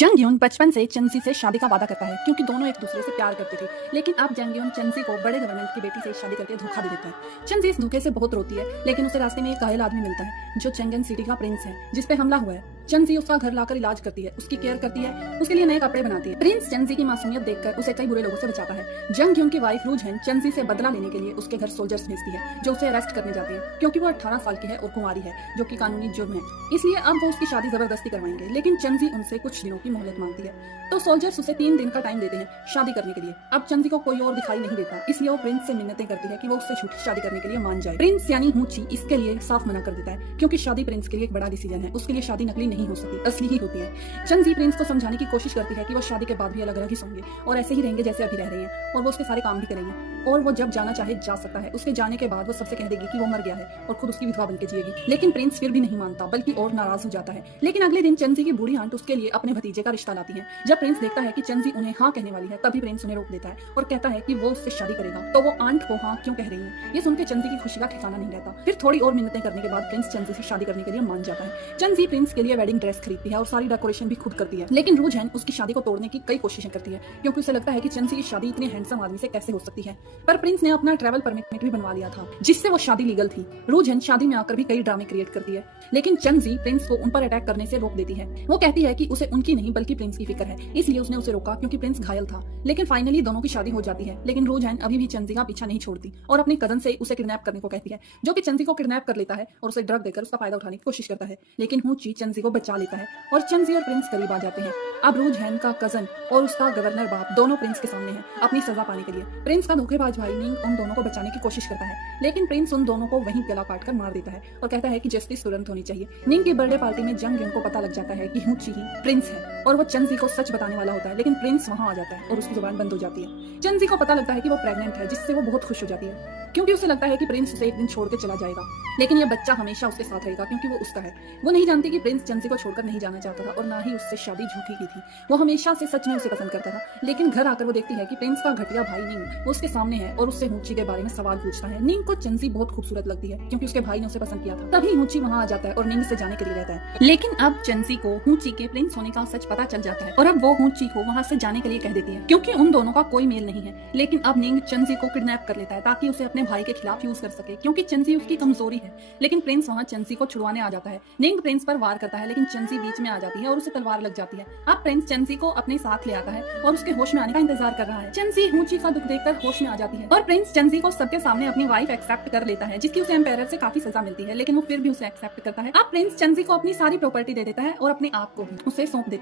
जंगयून बचपन से चेंजी से शादी का वादा करता है क्योंकि दोनों एक दूसरे से प्यार करते थे। लेकिन अब जंगयून चेंजी को बड़े गवर्नर की बेटी से शादी करके धोखा दे देता है। चेंजी इस धोखे से बहुत रोती है, लेकिन उसे रास्ते में एक घायल आदमी मिलता है जो चेंगन सिटी का प्रिंस है जिस पे हमला हुआ है। चेंजी उसका घर लाकर इलाज करती है, उसकी केयर करती है, उसके लिए नए कपड़े बनाती है। प्रिंस चेंजी की मासूमियत देखकर उसे कई बुरे लोगों से बचाता है। जंगयून की वाइफ रूजहन चेंजी से बदला लेने के लिए उसके घर सोल्जर्स भेजती है जो उसे अरेस्ट करने जाते हैं क्योंकि वो 18 साल की है और कुंवारी है, जो कि कानूनी जुर्म है। इसलिए अब वो उसकी शादी जबरदस्ती करवाएंगे, लेकिन चेंजी उनसे कुछ दिनों की मोहलत मांगती है। तो सोल्जर्स उसे 3 दिन का टाइम देते हैं शादी करने के लिए। अब चेंजी को कोई और दिखाई नहीं देता, इसलिए वो प्रिंस से मिन्नतें करती है कि वो उससे झूठी शादी करने के लिए मान जाए। प्रिंस यानी हुची इसके लिए साफ मना कर देता है क्योंकि शादी प्रिंस के लिए एक बड़ा डिसीजन है। उसके लिए शादी नकली नहीं हो सकती, असली ही होती है। चेंजी प्रिंस को समझाने की कोशिश करती है कि वो शादी के बाद भी अलग अलग ही सोंगे और ऐसे ही रहेंगे जैसे अभी रह रहे हैं, और वो उसके सारे काम भी करेंगे और वो जब जाना चाहे जा सकता है। उसके जाने के बाद वो सबसे कह देगी कि वो मर गया है और खुद उसकी विधवा बनकर जिएगी। लेकिन प्रिंस फिर भी नहीं मानता, बल्कि और नाराज हो जाता है। लेकिन अगले दिन चेंजी की बूढ़ी आंट उसके लिए अपने भतीजे का रिश्ता लाती है। जब प्रिंस देखता है कि चेंजी उन्हें हाँ कहने वाली है, तभी प्रिंस उन्हें रोक देता है और कहता है कि वो उससे शादी करेगा। तो वो आंट को हाँ क्यों कह रही है, ये सुनकर चेंजी की खुशी का ठिकाना नहीं रहता। फिर थोड़ी और मिन्नतें करने के बाद प्रिंस चेंजी से शादी करने के लिए मान जाता है। चेंजी प्रिंस के लिए वेडिंग ड्रेस खरीदती है और सारी डेकोरेशन भी खुद करती है। लेकिन रूजहन उसकी शादी को तोड़ने की कई कोशिशें करती है क्योंकि उसे लगता है कि चेंजी की शादी इतने हैंडसम आदमी से कैसे हो सकती है। पर प्रिंस ने अपना ट्रैवल परमिट भी बनवा लिया था जिससे वो शादी लीगल थी। रूजहन शादी में आकर भी कई ड्रामे क्रिएट करती है, लेकिन चेंजी प्रिंस को उन पर अटैक करने से रोक देती है। वो कहती है कि उसे उनकी नहीं बल्कि प्रिंस की फिक्र है, इसलिए उसने उसे रोका क्योंकि प्रिंस घायल था। लेकिन फाइनली दोनों की शादी हो जाती है। लेकिन रूजहन अभी भी चेंजी का पीछा नहीं छोड़ती और अपने कजन से उसे किडनैप करने को कहती है, जो कि चेंजी को किडनैप कर लेता है और उसे ड्रग देकर उसका फायदा उठाने की कोशिश करता है। लेकिन हुची चेंजी को बचा लेता है और चेंजी और प्रिंस करीब आ जाते हैं। अब रूजहन का कजन और उसका गवर्नर बाप दोनों प्रिंस के सामने हैं अपनी सजा पाने के लिए। प्रिंस का धोखेबाज भाई निंग उन दोनों को बचाने की कोशिश करता है, लेकिन प्रिंस उन दोनों को वहीं गला काट कर मार देता है और कहता है कि जस्टिस तुरंत होनी चाहिए। निंग की बर्थडे पार्टी में जंगयून को पता लग जाता है कि हुची ही प्रिंस है और वो चेंजी को सच बताने वाला होता है, लेकिन प्रिंस वहां आ जाता है और उसकी जुबान बंद हो जाती है। चेंजी को पता लगता है कि वो प्रेग्नेंट है, जिससे वो बहुत खुश हो जाती है क्योंकि उसे लगता है कि प्रिंस उसे एक दिन छोड़ के चला जाएगा, लेकिन यह बच्चा हमेशा उसके साथ रहेगा क्योंकि वो उसका है। वो नहीं जानती कि प्रिंस चेंजी को छोड़कर नहीं जाना चाहता था और ना ही उससे शादी झूठी की थी। वो हमेशा से सच में उसे पसंद करता था, लेकिन घर आकर वो देखती है कि प्रिंस का घटिया भाई निंग वो उसके सामने है और उससे हुची के बारे में सवाल पूछता है। निंग को चेंजी बहुत खूबसूरत लगती है क्योंकि उसके भाई ने उसे पसंद किया था। तभी हुची वहां आ जाता है और निंग से जाने के लिए रहता है। लेकिन अब चेंजी को हुची के प्रिंस होने का सच पता चल जाता है और अब वो हुची को वहां से जाने के लिए कह देती है क्योंकि उन दोनों का कोई मेल नहीं है। लेकिन अब निंग चेंजी को किडनैप कर लेता है ताकि उसे अपने भाई के खिलाफ यूज कर सके क्योंकि चेंजी उसकी कमजोरी है। लेकिन प्रिंस वहां चेंजी को छुड़वाने आ जाता है। निंग प्रिंस पर वार करता है, लेकिन चेंजी बीच में आ जाती है और उसे तलवार लग जाती है। अब प्रिंस चेंजी को अपने साथ ले आता है और उसके होश में आने का इंतजार कर रहा है। चेंजी हुची का दुख देखकर होश में आ जाती है और प्रिंस चेंजी को सबके सामने अपनी वाइफ एक्सेप्ट कर लेता है, जिसकी उसे एम्पायर से काफी सजा मिलती है, लेकिन वो फिर भी उसे एक्सेप्ट करता है। अब प्रिंस चेंजी को अपनी सारी प्रॉपर्टी दे देता है और अपने आप को भी उसे सौंप देता है।